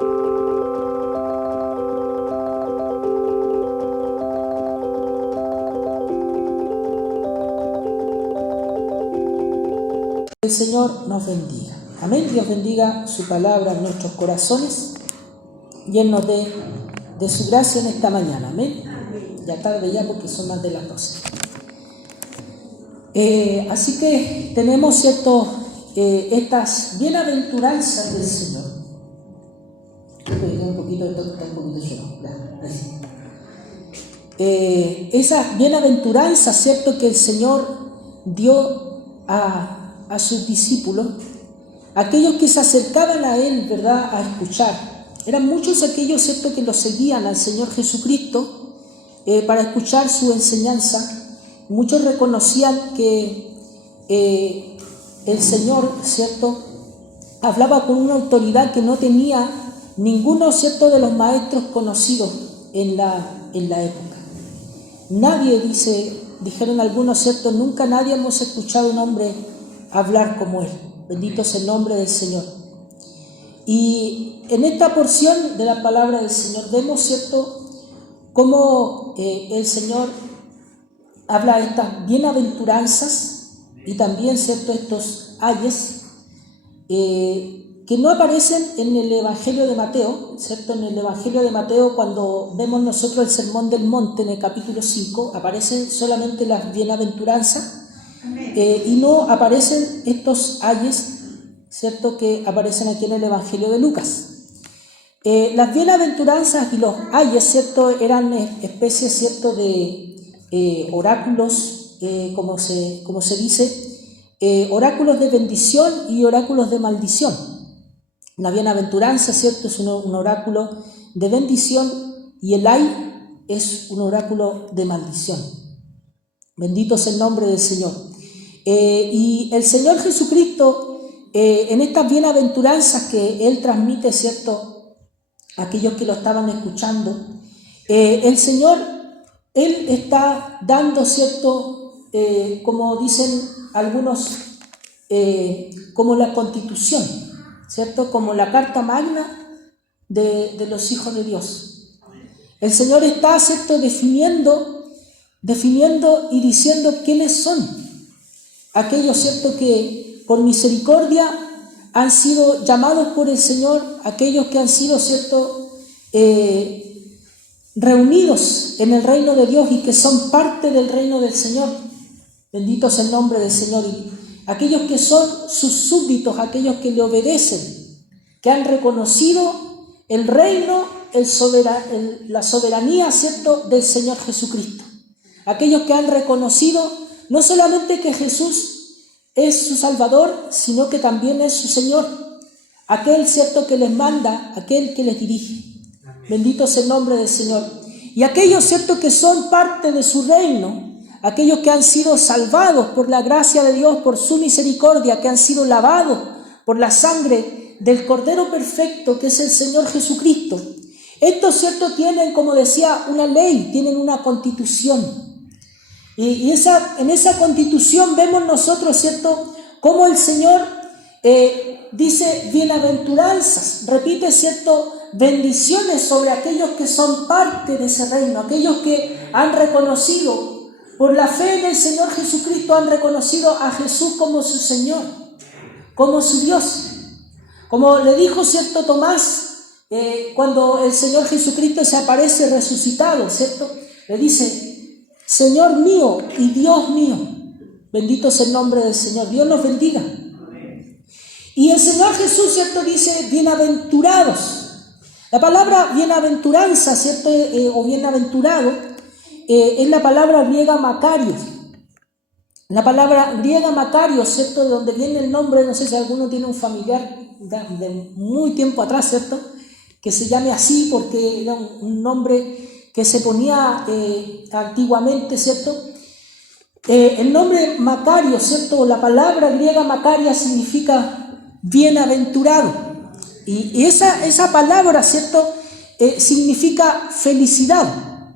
El Señor nos bendiga. Amén. Dios bendiga su palabra en nuestros corazones, llenos de su gracia en esta mañana. Amén. Ya tarde ya porque son más de las 12. Así que tenemos estas bienaventuranzas del Señor. Un poquito esas bienaventuranzas, ¿cierto?, que el Señor dio a sus discípulos, aquellos que se acercaban a Él, ¿verdad?, a escuchar. Eran muchos aquellos, ¿cierto?, que lo seguían al Señor Jesucristo para escuchar su enseñanza. Muchos reconocían que el Señor, ¿cierto?, hablaba con una autoridad que no tenía ninguno, ¿cierto?, de los maestros conocidos en la época. Nadie, dijeron algunos, ¿cierto?, nunca nadie hemos escuchado a un hombre hablar como Él. Bendito sea el nombre del Señor. Y en esta porción de la palabra del Señor vemos, ¿cierto?, cómo el Señor habla de estas bienaventuranzas y también, ¿cierto?, estos ayes que no aparecen en el Evangelio de Mateo, ¿cierto? En el Evangelio de Mateo, cuando vemos nosotros el Sermón del Monte en el capítulo 5, aparecen solamente las bienaventuranzas y no aparecen estos ayes, ¿cierto?, que aparecen aquí en el Evangelio de Lucas. Las bienaventuranzas y los ayes, ¿cierto?, eran especies, ¿cierto?, de oráculos, como se dice, oráculos de bendición y oráculos de maldición. Una bienaventuranza, ¿cierto?, es un oráculo de bendición y el ay es un oráculo de maldición. Bendito sea el nombre del Señor. Y el Señor Jesucristo, en estas bienaventuranzas que Él transmite, ¿cierto?, a aquellos que lo estaban escuchando, el Señor, Él está dando, ¿cierto?, como dicen algunos, como la Constitución, ¿cierto?, como la Carta Magna de los hijos de Dios. El Señor está, ¿cierto?, definiendo y diciendo quiénes son aquellos, ¿cierto?, que por misericordia han sido llamados por el Señor, aquellos que han sido, ¿cierto?, reunidos en el reino de Dios y que son parte del reino del Señor. Bendito sea el nombre del Señor. Y aquellos que son sus súbditos, aquellos que le obedecen, que han reconocido el reino, la soberanía, ¿cierto?, del Señor Jesucristo. Aquellos que han reconocido no solamente que Jesús es su Salvador, sino que también es su Señor, aquel, ¿cierto?, que les manda, aquel que les dirige. Bendito sea el nombre del Señor. Y aquellos, ¿cierto?, que son parte de su reino, aquellos que han sido salvados por la gracia de Dios, por su misericordia, que han sido lavados por la sangre del Cordero Perfecto, que es el Señor Jesucristo. Estos, ¿cierto?, tienen, como decía, una ley, tienen una constitución. Y en esa constitución vemos nosotros, ¿cierto?, cómo el Señor dice bienaventuranzas, repite, ¿cierto?, bendiciones sobre aquellos que son parte de ese reino, aquellos que han reconocido, por la fe en el Señor Jesucristo, han reconocido a Jesús como su Señor, como su Dios. Como le dijo, ¿cierto?, Tomás, cuando el Señor Jesucristo se aparece resucitado, ¿cierto?, le dice: Señor mío y Dios mío. Bendito sea el nombre del Señor. Dios nos bendiga. Y el Señor Jesús, ¿cierto?, dice bienaventurados. La palabra bienaventuranza, ¿cierto?, o bienaventurado, es la palabra griega Macarios. La palabra griega Macarios, ¿cierto?, de donde viene el nombre, no sé si alguno tiene un familiar de muy tiempo atrás, ¿cierto?, que se llame así porque era un nombre que se ponía antiguamente, ¿cierto? El nombre Macario, ¿cierto? La palabra griega Macaria significa bienaventurado. Y esa palabra, ¿cierto?, significa felicidad,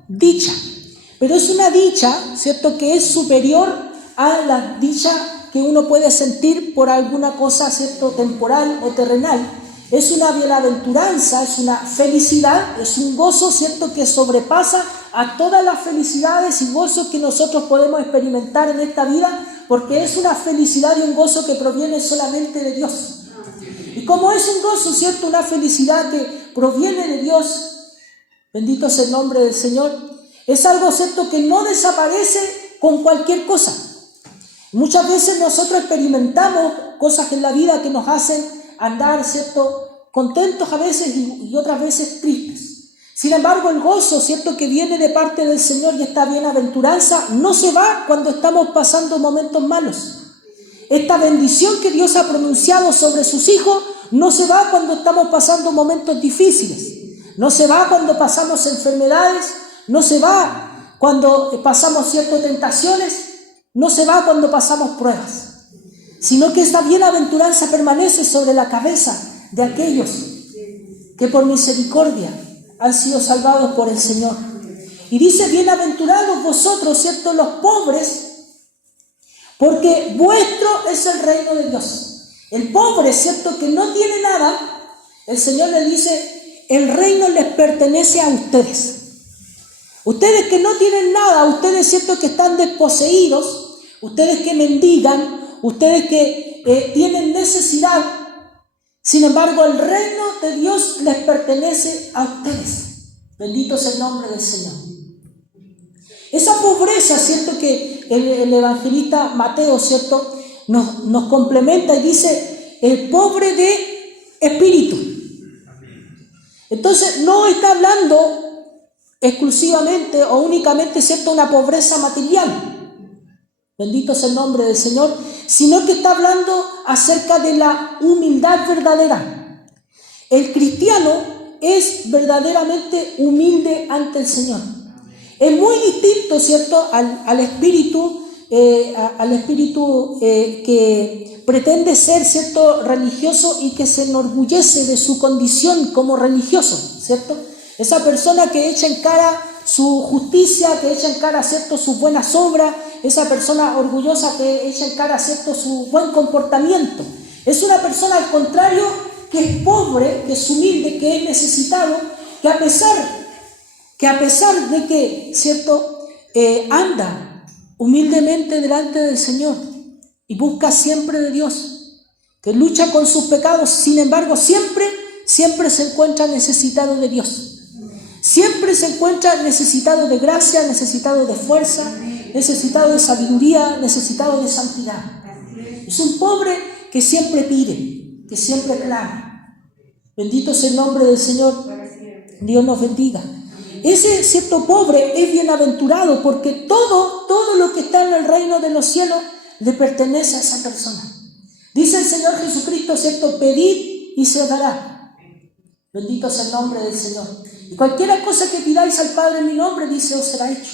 dicha. Pero es una dicha, ¿cierto?, que es superior a la dicha que uno puede sentir por alguna cosa, ¿cierto?, temporal o terrenal. Es una bienaventuranza, es una felicidad, es un gozo, ¿cierto?, que sobrepasa a todas las felicidades y gozos que nosotros podemos experimentar en esta vida, porque es una felicidad y un gozo que proviene solamente de Dios. Y como es un gozo, ¿cierto?, una felicidad que proviene de Dios, bendito sea el nombre del Señor, es algo, ¿cierto?, que no desaparece con cualquier cosa. Muchas veces nosotros experimentamos cosas en la vida que nos hacen andar, ¿cierto?, contentos a veces y otras veces tristes. Sin embargo, el gozo, ¿cierto?, que viene de parte del Señor y esta bienaventuranza no se va cuando estamos pasando momentos malos. Esta bendición que Dios ha pronunciado sobre sus hijos no se va cuando estamos pasando momentos difíciles. No se va cuando pasamos enfermedades, no se va cuando pasamos ciertas tentaciones, no se va cuando pasamos pruebas, sino que esta bienaventuranza permanece sobre la cabeza de aquellos que por misericordia han sido salvados por el Señor. Y dice, bienaventurados vosotros, ¿cierto?, los pobres, porque vuestro es el reino de Dios. El pobre, ¿cierto?, que no tiene nada, el Señor le dice, el reino les pertenece a ustedes. Ustedes que no tienen nada, ustedes, ¿cierto?, que están desposeídos, ustedes que mendigan, ustedes que tienen necesidad. Sin embargo, el reino de Dios les pertenece a ustedes. Bendito sea el nombre del Señor. Esa pobreza, ¿cierto?, que el evangelista Mateo, ¿cierto?, nos complementa y dice, el pobre de espíritu. Entonces, no está hablando exclusivamente o únicamente, ¿cierto?, una pobreza material. Bendito sea el nombre del Señor, sino que está hablando acerca de la humildad verdadera. El cristiano es verdaderamente humilde ante el Señor. Es muy distinto, ¿cierto?, al espíritu que pretende ser, ¿cierto?, religioso y que se enorgullece de su condición como religioso, ¿cierto? Esa persona que echa en cara su justicia, que echa en cara, ¿cierto?, sus buenas obras, esa persona orgullosa que echa en cara, ¿cierto?, su buen comportamiento. Es una persona, al contrario, que es pobre, que es humilde, que es necesitado, que a pesar de que, ¿cierto?, anda humildemente delante del Señor y busca siempre de Dios, que lucha con sus pecados, sin embargo, siempre se encuentra necesitado de Dios. Siempre se encuentra necesitado de gracia, necesitado de fuerza, necesitado de sabiduría, necesitado de santidad. Es un pobre que siempre pide, que siempre clama. Bendito sea el nombre del Señor. Dios nos bendiga. Ese cierto pobre es bienaventurado porque todo lo que está en el reino de los cielos le pertenece a esa persona. Dice el Señor Jesucristo, ¿cierto?, pedid y se os dará. Bendito sea el nombre del Señor. Y cualquier cosa que pidáis al Padre en mi nombre, dice, os será hecho.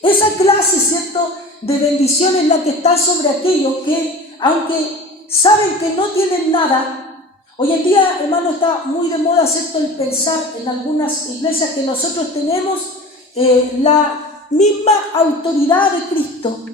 Esa clase, ¿cierto?, de bendición es la que está sobre aquellos que, aunque saben que no tienen nada, hoy en día, hermano, está muy de moda, ¿cierto?, el pensar en algunas iglesias que nosotros tenemos la misma autoridad de Cristo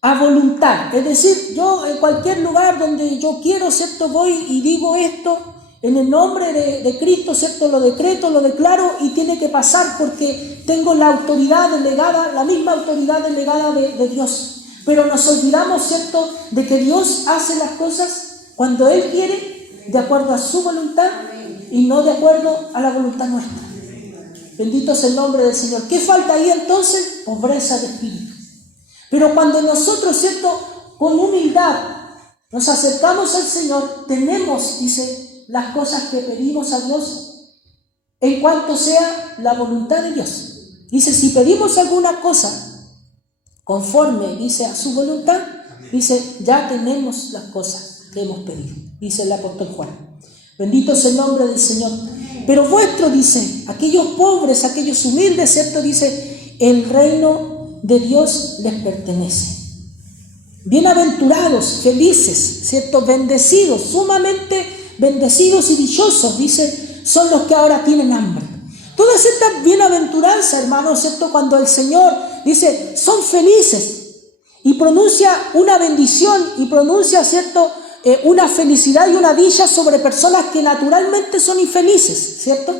a voluntad. Es decir, yo en cualquier lugar donde yo quiero, ¿cierto?, voy y digo esto en el nombre de Cristo, ¿cierto?, lo decreto, lo declaro y tiene que pasar porque tengo la autoridad delegada, la misma autoridad delegada de Dios. Pero nos olvidamos, ¿cierto?, de que Dios hace las cosas cuando Él quiere, de acuerdo a su voluntad y no de acuerdo a la voluntad nuestra. Bendito es el nombre del Señor. ¿Qué falta ahí entonces? Pobreza de espíritu. Pero cuando nosotros, ¿cierto?, con humildad nos acercamos al Señor, tenemos, dice, las cosas que pedimos a Dios en cuanto sea la voluntad de Dios. Dice, si pedimos alguna cosa conforme, dice, a su voluntad, dice, ya tenemos las cosas que hemos pedido, dice el apóstol Juan. Bendito es el nombre del Señor. Pero vuestro, dice, aquellos pobres, aquellos humildes, ¿cierto?, dice, el reino de Dios les pertenece. Bienaventurados, felices, ¿cierto?, bendecidos, sumamente bendecidos y dichosos, dice, son los que ahora tienen hambre. Todas estas bienaventuranzas, hermanos, ¿cierto?, cuando el Señor dice, son felices y pronuncia una bendición y pronuncia, ¿cierto?, una felicidad y una dicha sobre personas que naturalmente son infelices, ¿cierto?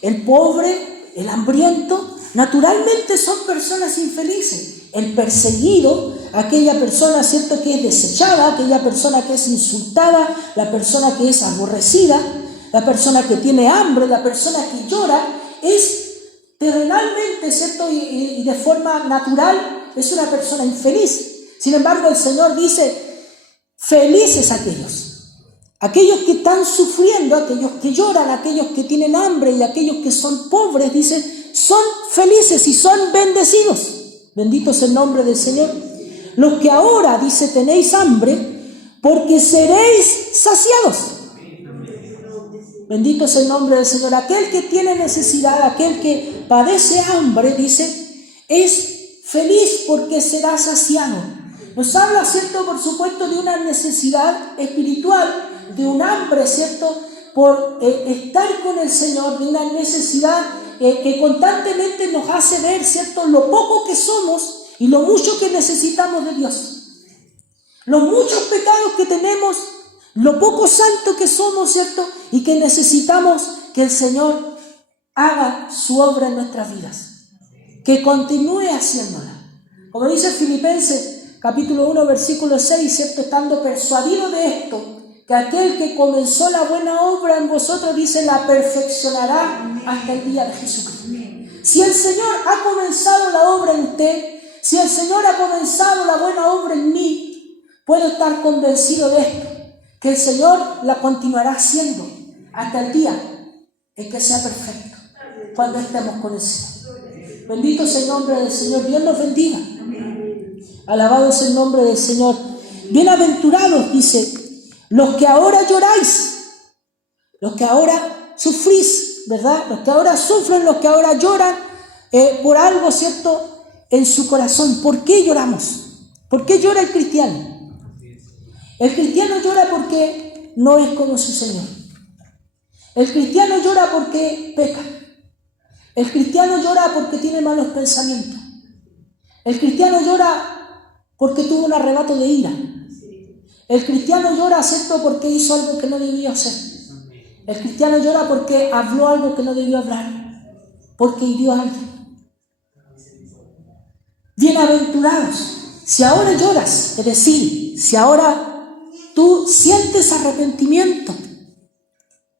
El pobre, el hambriento, naturalmente son personas infelices. El perseguido, aquella persona, ¿cierto?, que es desechada, aquella persona que es insultada, la persona que es aborrecida, la persona que tiene hambre, la persona que llora, es terrenalmente, ¿cierto?, y de forma natural, es una persona infeliz. Sin embargo, el Señor dice, felices aquellos que están sufriendo, aquellos que lloran, aquellos que tienen hambre y aquellos que son pobres, dice, son felices y son bendecidos. Bendito es el nombre del Señor. Los que ahora, dice, tenéis hambre, porque seréis saciados. Bendito es el nombre del Señor. Aquel que tiene necesidad, aquel que padece hambre, dice, es feliz porque será saciado. Nos habla, ¿cierto?, por supuesto, de una necesidad espiritual, de un hambre, ¿cierto?, por estar con el Señor, de una necesidad que constantemente nos hace ver, ¿cierto?, lo poco que somos y lo mucho que necesitamos de Dios. Los muchos pecados que tenemos, lo poco santo que somos, ¿cierto?, y que necesitamos que el Señor haga su obra en nuestras vidas, que continúe haciéndola. Como dice Filipenses capítulo 1, versículo 6, ¿cierto?, estando persuadido de esto, que aquel que comenzó la buena obra en vosotros, dice, la perfeccionará hasta el día de Jesucristo. Si el Señor ha comenzado la obra en usted, si el Señor ha comenzado la buena obra en mí, puedo estar convencido de esto, que el Señor la continuará haciendo hasta el día en que sea perfecto, cuando estemos con el Señor. Bendito sea el nombre del Señor. Dios nos bendiga. Alabado es el nombre del Señor. Bienaventurados, dice, los que ahora lloráis, los que ahora sufrís, ¿verdad? Los que ahora sufren, los que ahora lloran por algo, ¿cierto?, en su corazón. ¿Por qué lloramos? ¿Por qué llora el cristiano? El cristiano llora porque no es como su Señor. El cristiano llora porque peca. El cristiano llora porque tiene malos pensamientos. El cristiano llora porque tuvo un arrebato de ira. El cristiano llora, ¿cierto?, porque hizo algo que no debía hacer. El cristiano llora porque habló algo que no debió hablar, porque hirió a alguien. Bienaventurados, si ahora lloras, es decir, si ahora tú sientes arrepentimiento,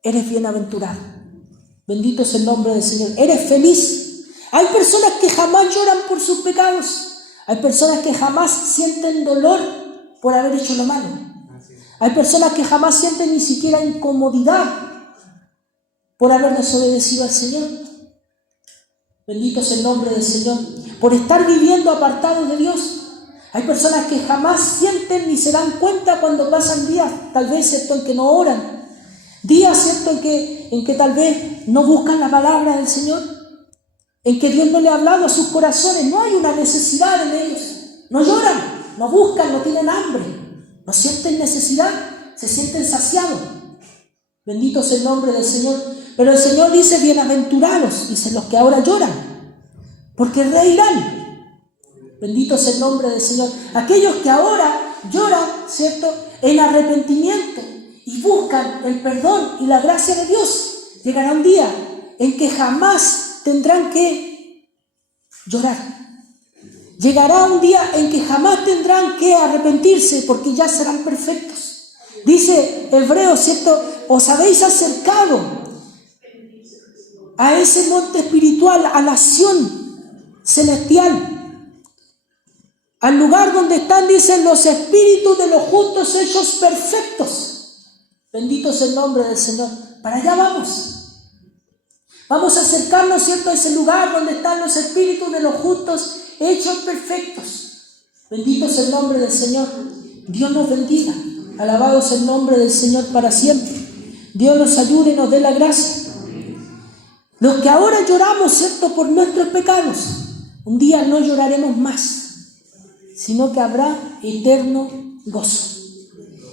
eres bienaventurado. Bendito es el nombre del Señor. Eres feliz. Hay personas que jamás lloran por sus pecados. Hay personas que jamás sienten dolor por haber hecho lo malo. Hay personas que jamás sienten ni siquiera incomodidad por haber desobedecido al Señor. Bendito es el nombre del Señor. Por estar viviendo apartados de Dios. Hay personas que jamás sienten ni se dan cuenta cuando pasan días, tal vez, ¿cierto?, en que no oran. Días, ¿cierto?, en que tal vez no buscan la palabra del Señor. En que Dios no le ha hablado a sus corazones. No hay una necesidad en ellos. No lloran, no buscan, no tienen hambre. No sienten necesidad, se sienten saciados. Bendito es el nombre del Señor. Pero el Señor dice, bienaventurados, dice, los que ahora lloran, porque reirán. Bendito es el nombre del Señor. Aquellos que ahora lloran, ¿cierto?, en arrepentimiento y buscan el perdón y la gracia de Dios, llegará un día en que jamás tendrán que llorar. Llegará un día en que jamás tendrán que arrepentirse, porque ya serán perfectos. Dice Hebreos, ¿cierto?, os habéis acercado a ese monte espiritual, a la Sión celestial, al lugar donde están, dicen, los espíritus de los justos hechos perfectos. Bendito es el nombre del Señor. Para allá vamos. Vamos a acercarnos, ¿cierto?, a ese lugar donde están los espíritus de los justos hechos perfectos. Bendito es el nombre del Señor. Dios nos bendiga. Alabado es el nombre del Señor para siempre. Dios nos ayude y nos dé la gracia. Los que ahora lloramos, ¿cierto?, por nuestros pecados, un día no lloraremos más, sino que habrá eterno gozo.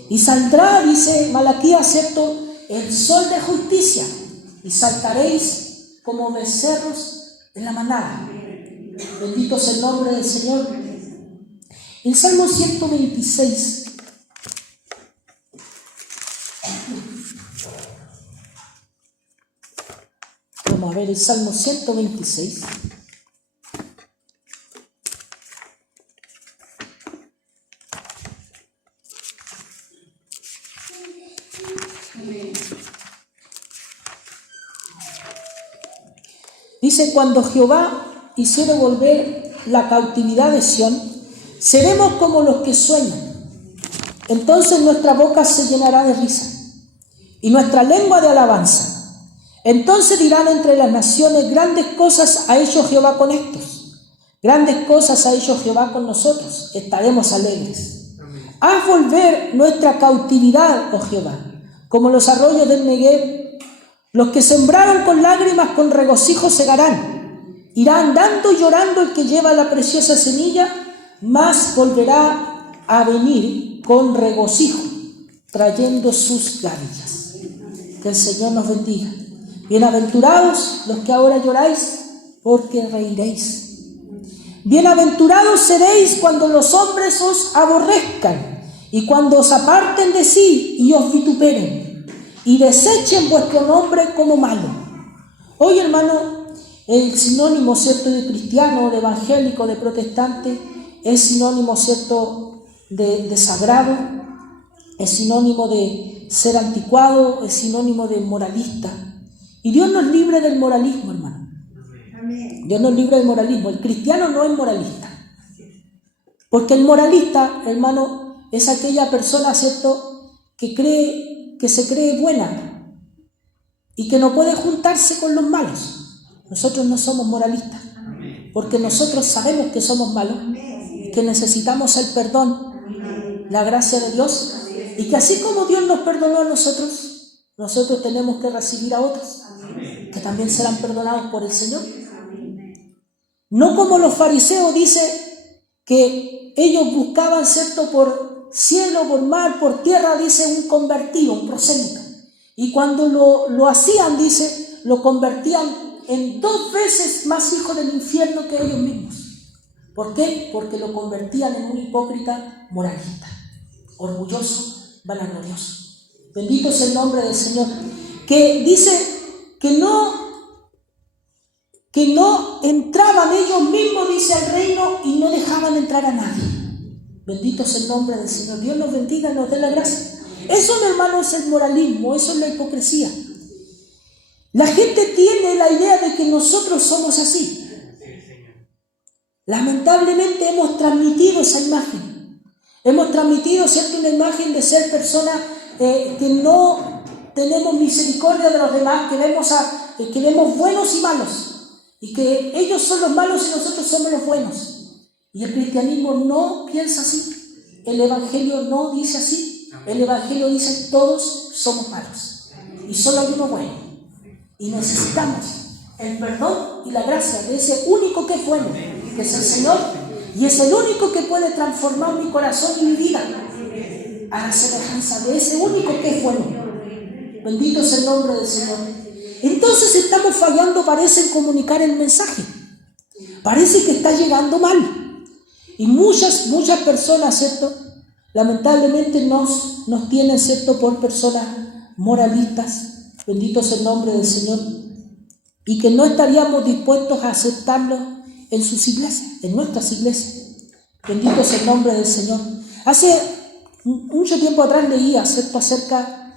Y saldrá, dice Malaquías, ¿cierto?, el sol de justicia, y saltaréis como becerros en la manada. Bendito es el nombre del Señor. En Salmo 126, Vamos a ver el Salmo 126. Dice: cuando Jehová hiciere volver la cautividad de Sión, seremos como los que sueñan. Entonces nuestra boca se llenará de risa y nuestra lengua de alabanza. Entonces dirán entre las naciones: grandes cosas ha hecho Jehová con estos, grandes cosas ha hecho Jehová con nosotros, estaremos alegres. Haz volver nuestra cautividad, oh Jehová, como los arroyos del Negev. Los que sembraron con lágrimas, con regocijo segarán. Irá andando y llorando el que lleva la preciosa semilla, mas volverá a venir con regocijo, trayendo sus gavillas. Que el Señor nos bendiga. Bienaventurados los que ahora lloráis, porque reiréis. Bienaventurados seréis cuando los hombres os aborrezcan y cuando os aparten de sí y os vituperen y desechen vuestro nombre como malo. Hoy, hermano, el sinónimo, ¿cierto?, de cristiano, de evangélico, de protestante, es sinónimo, ¿cierto?, de sagrado, es sinónimo de ser anticuado, es sinónimo de moralista. Y Dios nos libre del moralismo, hermano. Dios nos libre del moralismo. El cristiano no es moralista. Porque el moralista, hermano, es aquella persona, ¿cierto?, que se cree buena y que no puede juntarse con los malos. Nosotros no somos moralistas, porque nosotros sabemos que somos malos, que necesitamos el perdón, la gracia de Dios, y que así como Dios nos perdonó a nosotros, nosotros tenemos que recibir a otros, que también serán perdonados por el Señor. No como los fariseos, dice que ellos buscaban, ¿cierto?, por cielo, por mar, por tierra, dice, un convertido, un prosélito. Y cuando lo hacían, dice, lo convertían en 2 veces más hijo del infierno que ellos mismos. ¿Por qué? Porque lo convertían en un hipócrita moralista, orgulloso, vanaglorioso. Bendito es el nombre del Señor. Que dice que no entraban ellos mismos, dice, al reino y no dejaban entrar a nadie. Bendito es el nombre del Señor. Dios nos bendiga, nos dé la gracia. Eso, mi hermano, es el moralismo, eso es la hipocresía. La gente tiene la idea de que nosotros somos así. Lamentablemente hemos transmitido esa imagen. Hemos transmitido, ¿cierto?, una imagen de ser personas que no tenemos misericordia de los demás, que vemos buenos y malos, y que ellos son los malos y nosotros somos los buenos. Y el cristianismo no piensa así. El evangelio no dice así. El evangelio dice: todos somos malos y solo hay uno bueno. Y necesitamos el perdón y la gracia de ese único que es bueno, que es el Señor. Y es el único que puede transformar mi corazón y mi vida a la semejanza de ese único que es bueno. Bendito es el nombre del Señor. Entonces estamos fallando, parece, en comunicar el mensaje. Parece que está llegando mal. Y muchas personas, ¿cierto?, lamentablemente nos tienen, ¿cierto?, por personas moralistas. Bendito es el nombre del Señor. Y que no estaríamos dispuestos a aceptarlo en sus iglesias, en nuestras iglesias. Bendito es el nombre del Señor. Hace mucho tiempo atrás leía, ¿cierto?, acerca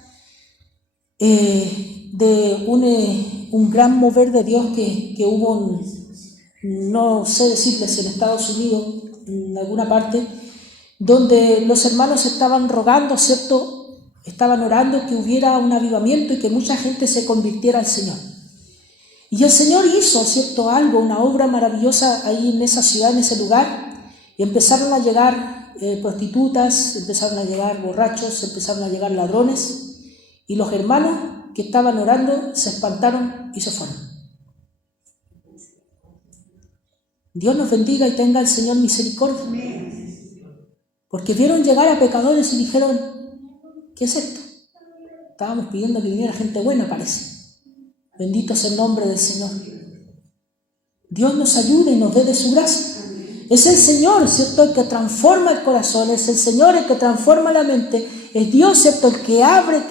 de un gran mover de Dios que hubo, no sé decirles, en Estados Unidos, en alguna parte, donde los hermanos estaban rogando, ¿cierto?, estaban orando que hubiera un avivamiento y que mucha gente se convirtiera al Señor. Y el Señor hizo, ¿cierto?, algo, una obra maravillosa ahí en esa ciudad, en ese lugar, y empezaron a llegar prostitutas, empezaron a llegar borrachos, empezaron a llegar ladrones, y los hermanos que estaban orando se espantaron y se fueron. Dios nos bendiga y tenga el Señor misericordia. Porque vieron llegar a pecadores y dijeron: ¿qué es esto? Estábamos pidiendo que viniera gente buena, parece. Bendito es el nombre del Señor. Dios nos ayude y nos dé de su gracia. Es el Señor, ¿cierto?, el que transforma el corazón, es el Señor el que transforma la mente, es Dios, ¿cierto?, el que abre,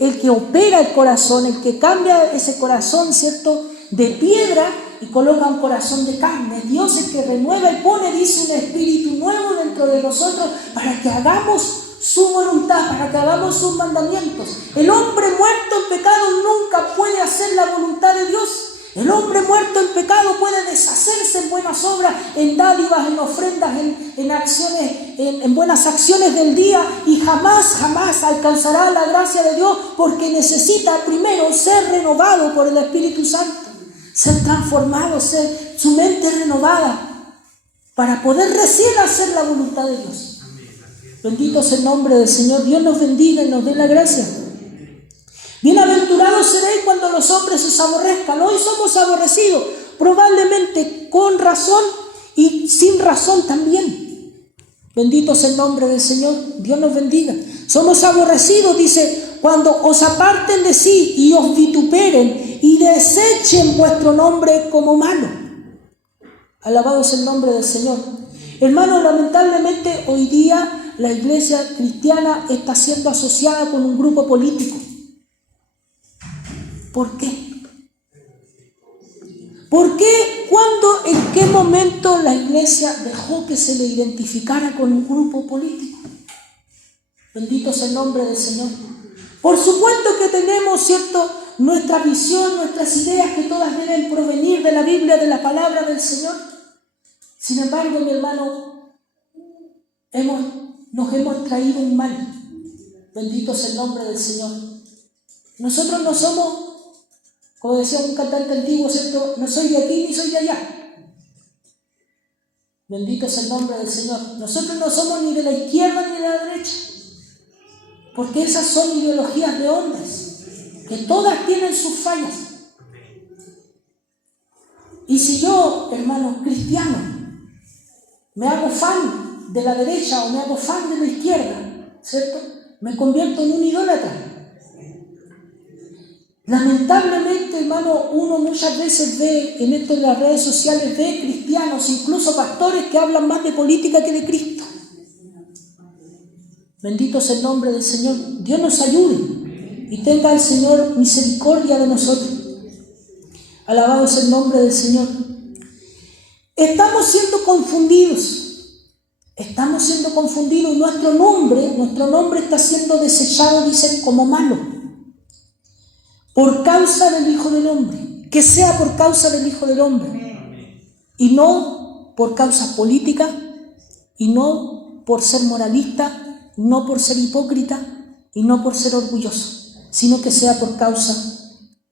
el que opera el corazón, el que cambia ese corazón, ¿cierto?, de piedra y coloca un corazón de carne. Dios es que renueva y pone, dice, un espíritu nuevo dentro de nosotros para que hagamos su voluntad, para que hagamos sus mandamientos. El hombre muerto en pecado nunca puede hacer la voluntad de Dios. El hombre muerto en pecado puede deshacerse en buenas obras, en dádivas, en ofrendas, en acciones, en buenas acciones del día, y jamás alcanzará la gracia de Dios, porque necesita primero ser renovado por el Espíritu Santo, ser transformado, ser su mente renovada, para poder recién hacer la voluntad de Dios. Bendito sea el nombre del Señor. Dios nos bendiga y nos dé la gracia. Bienaventurados seréis cuando los hombres os aborrezcan. Hoy somos aborrecidos, probablemente con razón y sin razón también. Bendito sea el nombre del Señor. Dios nos bendiga. Somos aborrecidos, dice, cuando os aparten de sí y os vituperen y desechen vuestro nombre como malo. Alabado sea el nombre del Señor. Hermanos, lamentablemente hoy día la iglesia cristiana está siendo asociada con un grupo político. ¿Por qué? ¿Por qué? ¿Cuándo? ¿En qué momento la iglesia dejó que se le identificara con un grupo político? Bendito sea el nombre del Señor. Por supuesto que tenemos, ¿cierto?, nuestra visión, nuestras ideas, que todas deben provenir de la Biblia, de la palabra del Señor. Sin embargo, mi hermano, nos hemos traído un mal. Bendito sea el nombre del Señor. Nosotros no somos, como decía un cantante antiguo, ¿cierto?, no soy de aquí ni soy de allá. Bendito sea el nombre del Señor. Nosotros no somos ni de la izquierda ni de la derecha, porque esas son ideologías de hombres, que todas tienen sus fallas. Y si yo, hermano cristiano, me hago fan de la derecha o me hago fan de la izquierda, ¿cierto?, me convierto en un idólatra. Lamentablemente, hermano, uno muchas veces ve en esto de las redes sociales, ve cristianos, incluso pastores, que hablan más de política que de Cristo. Bendito sea el nombre del Señor. Dios nos ayude y tenga el Señor misericordia de nosotros. Alabado sea el nombre del Señor. Estamos siendo confundidos. Estamos siendo confundidos y nuestro nombre está siendo desechado, dicen, como malo. Por causa del Hijo del Hombre. Que sea por causa del Hijo del Hombre. Y no por causa política, y no por ser moralista, no por ser hipócrita, y no por ser orgulloso, sino que sea por causa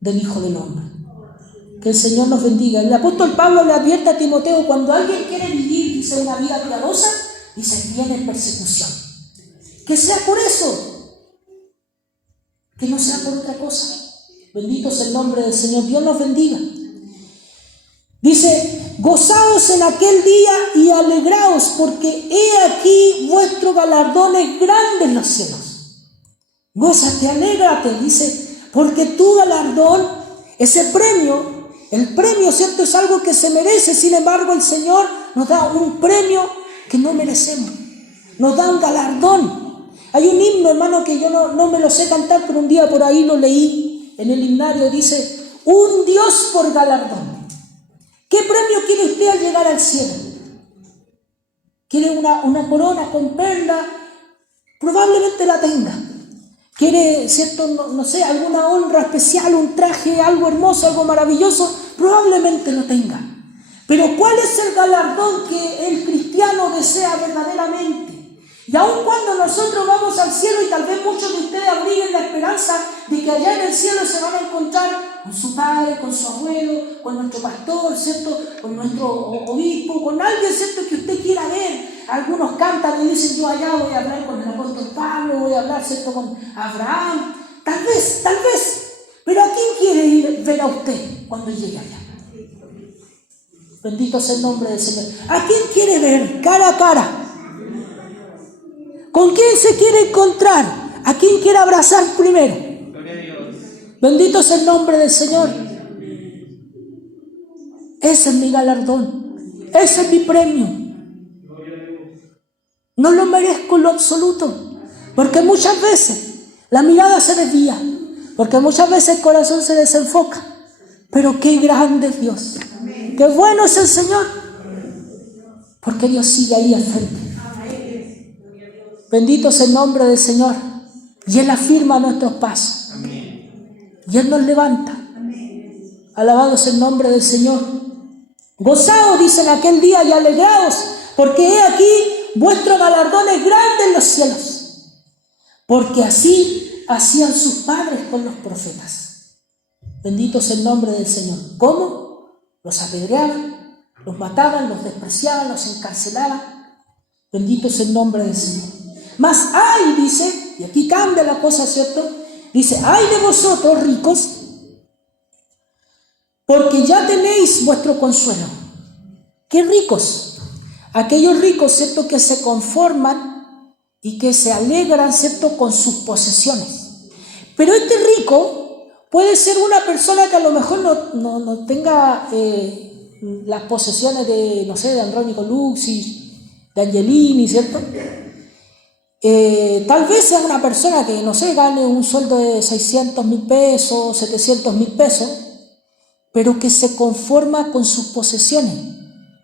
del Hijo del Hombre. Que el Señor nos bendiga. El apóstol Pablo le advierte a Timoteo: cuando alguien quiere vivir, dice, una vida piadosa, dice, viene persecución. Que sea por eso, que no sea por otra cosa. Bendito sea el nombre del Señor. Dios nos bendiga. Dice: gozaos en aquel día y alegraos, porque he aquí vuestro galardón es grande en los cielos. Gózate, alégrate, dice, porque tu galardón, ese premio, el premio, ¿cierto?, es algo que se merece. Sin embargo, el Señor nos da un premio que no merecemos. Nos da un galardón. Hay un himno, hermano, que yo no me lo sé cantar, pero un día por ahí lo leí en el himnario. Dice: un Dios por galardón. ¿Qué premio quiere usted al llegar al cielo? ¿Quiere una corona con perla? Probablemente la tenga. ¿Quiere, cierto, no sé, alguna honra especial, un traje, algo hermoso, algo maravilloso? Probablemente lo tenga. Pero ¿cuál es el galardón que el cristiano desea verdaderamente? Y aun cuando nosotros vamos al cielo, y tal vez muchos de ustedes abriguen la esperanza de que allá en el cielo se van a encontrar con su padre, con su abuelo, con nuestro pastor, ¿cierto?, con nuestro obispo, con alguien, ¿cierto?, que usted quiera ver. Algunos cantan y dicen: yo allá voy a hablar con el apóstol Pablo, voy a hablar, ¿cierto?, con Abraham. Tal vez. Pero ¿a quién quiere ir ver a usted cuando llegue allá? Bendito sea el nombre del Señor. ¿A quién quiere ver cara a cara? ¿Con quién se quiere encontrar? ¿A quién quiere abrazar primero? Bendito sea el nombre del Señor. Ese es mi galardón. Ese es mi premio. No lo merezco en lo absoluto. Porque muchas veces la mirada se desvía. Porque muchas veces el corazón se desenfoca. Pero qué grande es Dios. Qué bueno es el Señor. Porque Dios sigue ahí al frente. Bendito es el nombre del Señor. Y Él afirma nuestros pasos. Y Él nos levanta. Alabado es el nombre del Señor. Gozaos, dice en aquel día, y alegraos, porque he aquí vuestro galardón es grande en los cielos. Porque así hacían sus padres con los profetas. Bendito es el nombre del Señor. ¿Cómo? Los apedreaban, los mataban, los despreciaban, los encarcelaban. Bendito es el nombre del Señor. Mas ay, dice, y aquí cambia la cosa, ¿cierto? Dice, ay de vosotros ricos, porque ya tenéis vuestro consuelo. ¿Qué ricos? Aquellos ricos, ¿cierto?, que se conforman y que se alegran, ¿cierto?, con sus posesiones. Pero este rico puede ser una persona que a lo mejor no tenga las posesiones de, no sé, de Andrónico Luxis, de Angelini, ¿cierto? Tal vez sea una persona que, no sé, gane un sueldo de 600,000 pesos, 700,000 pesos, pero que se conforma con sus posesiones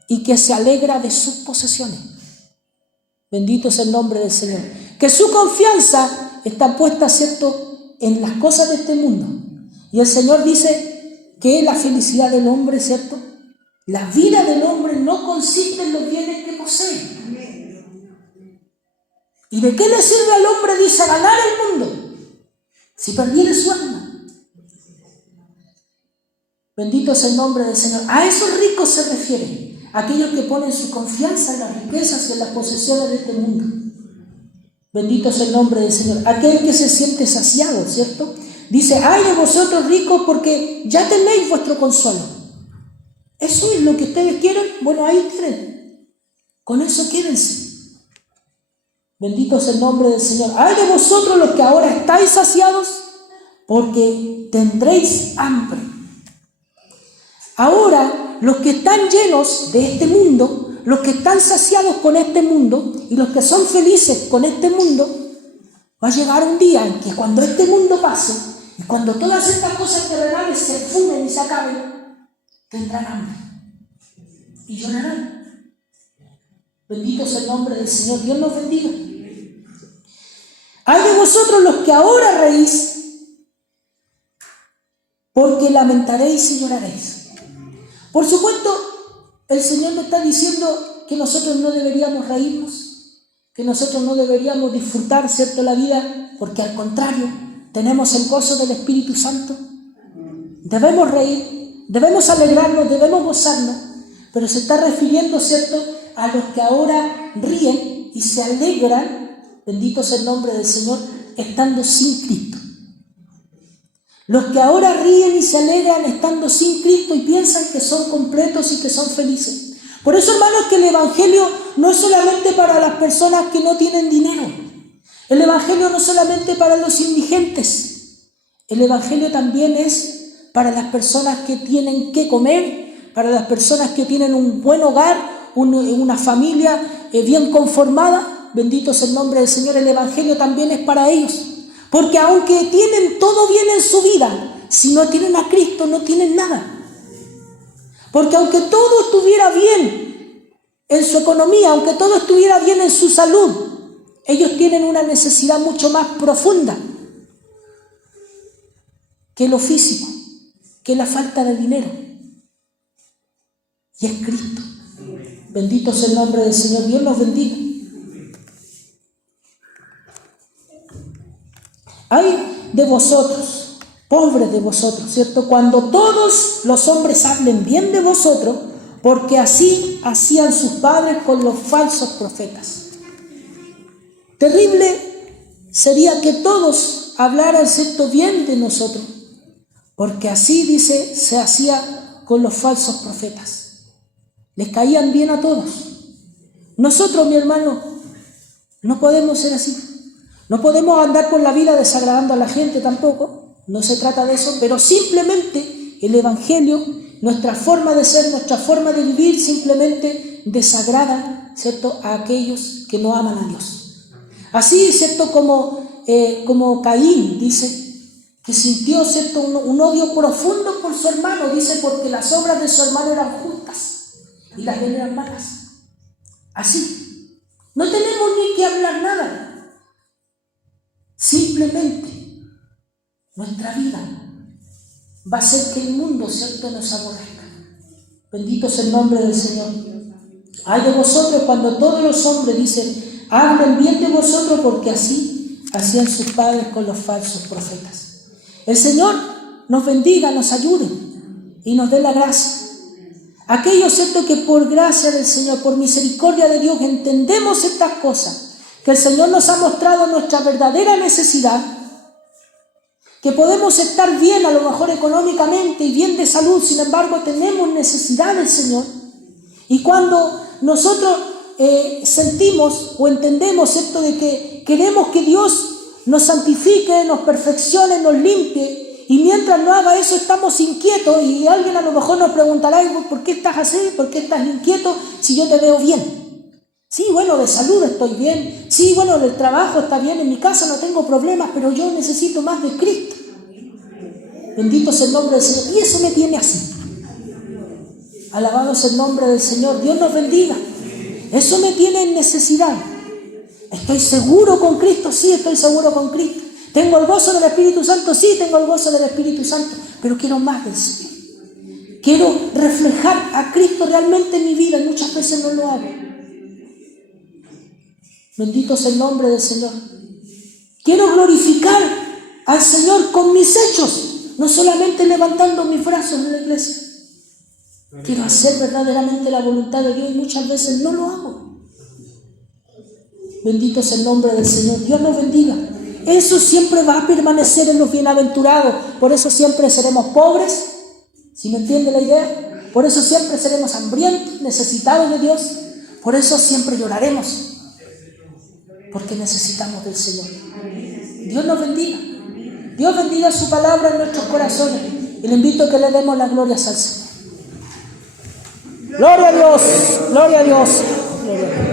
y que se alegra de sus posesiones. Bendito es el nombre del Señor. Que su confianza está puesta, ¿cierto?, en las cosas de este mundo. Y el Señor dice que la felicidad del hombre, ¿cierto?, la vida del hombre no consiste en los bienes que posee. ¿Y de qué le sirve al hombre, dice, ganar el mundo si perdiere su alma? Bendito es el nombre del Señor. A esos ricos se refiere, aquellos que ponen su confianza en las riquezas y en las posesiones de este mundo. Bendito es el nombre del Señor. Aquel que se siente saciado, ¿cierto? Dice, ay de vosotros ricos, porque ya tenéis vuestro consuelo. ¿Eso es lo que ustedes quieren? Bueno, ahí tienen. Con eso quédense. Bendito es el nombre del Señor. Ay de vosotros los que ahora estáis saciados, porque tendréis hambre. Ahora, los que están llenos de este mundo, los que están saciados con este mundo y los que son felices con este mundo, va a llegar un día en que cuando este mundo pase y cuando todas estas cosas terrenales se fumen y se acaben, tendrán hambre y llorarán. Bendito es el nombre del Señor. Dios nos bendiga. Ay de vosotros los que ahora reís, porque lamentaréis y lloraréis. Por supuesto, el Señor nos está diciendo que nosotros no deberíamos reírnos, que nosotros no deberíamos disfrutar, ¿cierto?, la vida, porque al contrario, tenemos el gozo del Espíritu Santo. Debemos reír, debemos alegrarnos, debemos gozarnos, pero se está refiriendo, ¿cierto?, a los que ahora ríen y se alegran, bendito sea el nombre del Señor, estando sin Cristo. Los que ahora ríen y se alegran estando sin Cristo y piensan que son completos y que son felices. Por eso, hermanos, que el Evangelio no es solamente para las personas que no tienen dinero. El Evangelio no es solamente para los indigentes. El Evangelio también es para las personas que tienen que comer, para las personas que tienen un buen hogar, una familia bien conformada. Bendito es el nombre del Señor. El Evangelio también es para ellos. Porque aunque tienen todo bien en su vida, si no tienen a Cristo no tienen nada. Porque aunque todo estuviera bien en su economía, aunque todo estuviera bien en su salud, ellos tienen una necesidad mucho más profunda que lo físico, que la falta de dinero. Y es Cristo. Bendito sea el nombre del Señor. Dios los bendiga. Ay de vosotros, pobres de vosotros, ¿cierto? Cuando todos los hombres hablen bien de vosotros, porque así hacían sus padres con los falsos profetas. Terrible sería que todos hablaran, ¿cierto?, bien de nosotros, porque así, dice, se hacía con los falsos profetas. Les caían bien a todos. Nosotros, mi hermano, no podemos ser así. No podemos andar por la vida desagradando a la gente tampoco, no se trata de eso, pero simplemente el Evangelio, nuestra forma de ser, nuestra forma de vivir, simplemente desagrada, ¿cierto?, a aquellos que no aman a Dios. Así, ¿cierto?, como Caín dice que sintió, ¿cierto?, un odio profundo por su hermano. Dice, porque las obras de su hermano eran justas y las de él eran malas. Así. No tenemos ni que hablar nada. Simplemente nuestra vida va a hacer que el mundo, ¿cierto?, nos aborrezca. Bendito es el nombre del Señor. Ay de vosotros cuando todos los hombres dicen, hablen bien de vosotros, porque así hacían sus padres con los falsos profetas. El Señor nos bendiga, nos ayude y nos dé la gracia. Aquellos, ¿cierto?, que por gracia del Señor, por misericordia de Dios, entendemos estas cosas, que el Señor nos ha mostrado nuestra verdadera necesidad, que podemos estar bien a lo mejor económicamente y bien de salud, sin embargo tenemos necesidad del Señor. Y cuando nosotros sentimos o entendemos, ¿cierto?, de que queremos que Dios nos santifique, nos perfeccione, nos limpie, y mientras no haga eso estamos inquietos, y alguien a lo mejor nos preguntará, ¿por qué estás así? ¿Por qué estás inquieto si yo te veo bien? Sí, bueno, de salud estoy bien, sí, bueno, del trabajo está bien, en mi casa no tengo problemas, pero yo necesito más de Cristo. Bendito es el nombre del Señor. Y eso me tiene así. Alabado es el nombre del Señor. Dios nos bendiga. Eso me tiene en necesidad. ¿Estoy seguro con Cristo? Sí, estoy seguro con Cristo. ¿Tengo el gozo del Espíritu Santo? Sí, tengo el gozo del Espíritu Santo. Pero quiero más del Señor. Quiero reflejar a Cristo realmente en mi vida. Y muchas veces no lo hago. Bendito es el nombre del Señor. Quiero glorificar al Señor con mis hechos. No solamente levantando mis brazos en la iglesia. Quiero hacer verdaderamente la voluntad de Dios y muchas veces no lo hago. Bendito es el nombre del Señor. Dios nos bendiga. Eso siempre va a permanecer en los bienaventurados. Por eso siempre seremos pobres. ¿Sí me entiende la idea? Por eso siempre seremos hambrientos, necesitados de Dios. Por eso siempre lloraremos. Porque necesitamos del Señor. Dios nos bendiga. Dios bendiga su palabra en nuestros corazones. Y le invito a que le demos las glorias al Señor. Gloria a Dios. Gloria a Dios. Gloria a Dios.